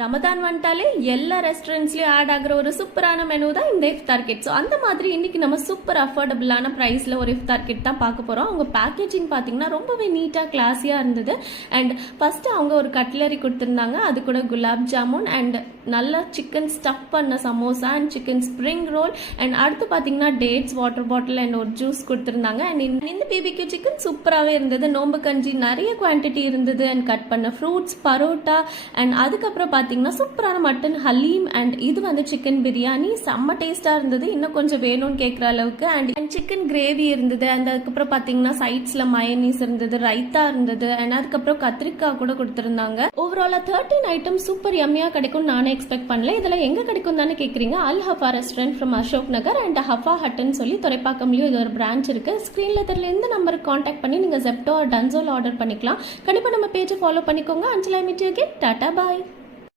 ரமதான் வந்துட்டாலே எல்லா ரெஸ்டாரண்ட்ஸ்லயும் ஆட் ஆகிற ஒரு சூப்பரான மெனு தான் இந்த இஃப்தார் கிட். ஸோ அந்த மாதிரி இன்னைக்கு நம்ம சூப்பர் அஃபோர்டபுளான ப்ரைஸில் ஒரு இஃப்தார் கிட் தான் பார்க்க போகிறோம். அவங்க பேக்கேஜிங் பார்த்தீங்கன்னா ரொம்பவே நீட்டாக கிளாஸியாக இருந்தது. அண்ட் ஃபஸ்ட்டு அவங்க ஒரு கட்லரி கொடுத்துருந்தாங்க, அது கூட குலாப் ஜாமுன் அண்ட் நல்ல சிக்கன் ஸ்டஃப் பண்ண samosa and chicken spring roll and அடுத்து பார்த்தீங்கன்னா டேட்ஸ் வாட்டர் பாட்டில் அண்ட் ஒரு ஜூஸ் கொடுத்துருந்தாங்க. அண்ட் இந்த பிபிக்யூ சிக்கன் சூப்பராகவே இருந்தது. நோம்பு கஞ்சி நிறைய குவான்டிட்டி இருந்தது அண்ட் கட் பண்ண ஃப்ரூட்ஸ், பரோட்டா அண்ட் அதுக்கப்புறம் பார்த்தீங்கன்னா சூப்பரான மட்டன் ஹலீம் அண்ட் இது வந்து சிக்கன் பிரியாணி செம்ம டேஸ்ட்டாக இருந்தது. இன்னும் கொஞ்சம் வேணும்னு கேட்குற அளவுக்கு அண்ட் சிக்கன் கிரேவி இருந்தது. அண்ட் அதுக்கப்புறம் பார்த்தீங்கன்னா சைட்ஸில் மயனீஸ் இருந்தது, ரைத்தா இருந்தது அண்ட் அதுக்கப்புறம் கத்திரிக்காய் கூட கொடுத்துருந்தாங்க. ஓவராலாக 13 ஐட்டம் சூப்பர் யம்மியாக கிடைக்கும் நானே எக்ஸ்பெக்ட் பண்ணல. இதெல்லாம் எங்கே கிடைக்கும் தானே கேட்குறீங்க? Al Hafa restaurant from Ashok Nagar and Hafa ஹட்டன் சொல்லி துறைப்பாக்கம்லேயும் இது ஒரு பிரான்ச் இருக்குது. ஸ்க்ரீனில் தெரியல எந்த நம்பருக்கு காண்டாக்ட் பண்ணி நீங்கள் ஜெப்டோ டன்சோல் ஆர்டர் பண்ணிக்கலாம். கண்டிப்பாக நம்ம பேஜை ஃபாலோ பண்ணிக்கோங்க. Until I meet you again. Tata bye.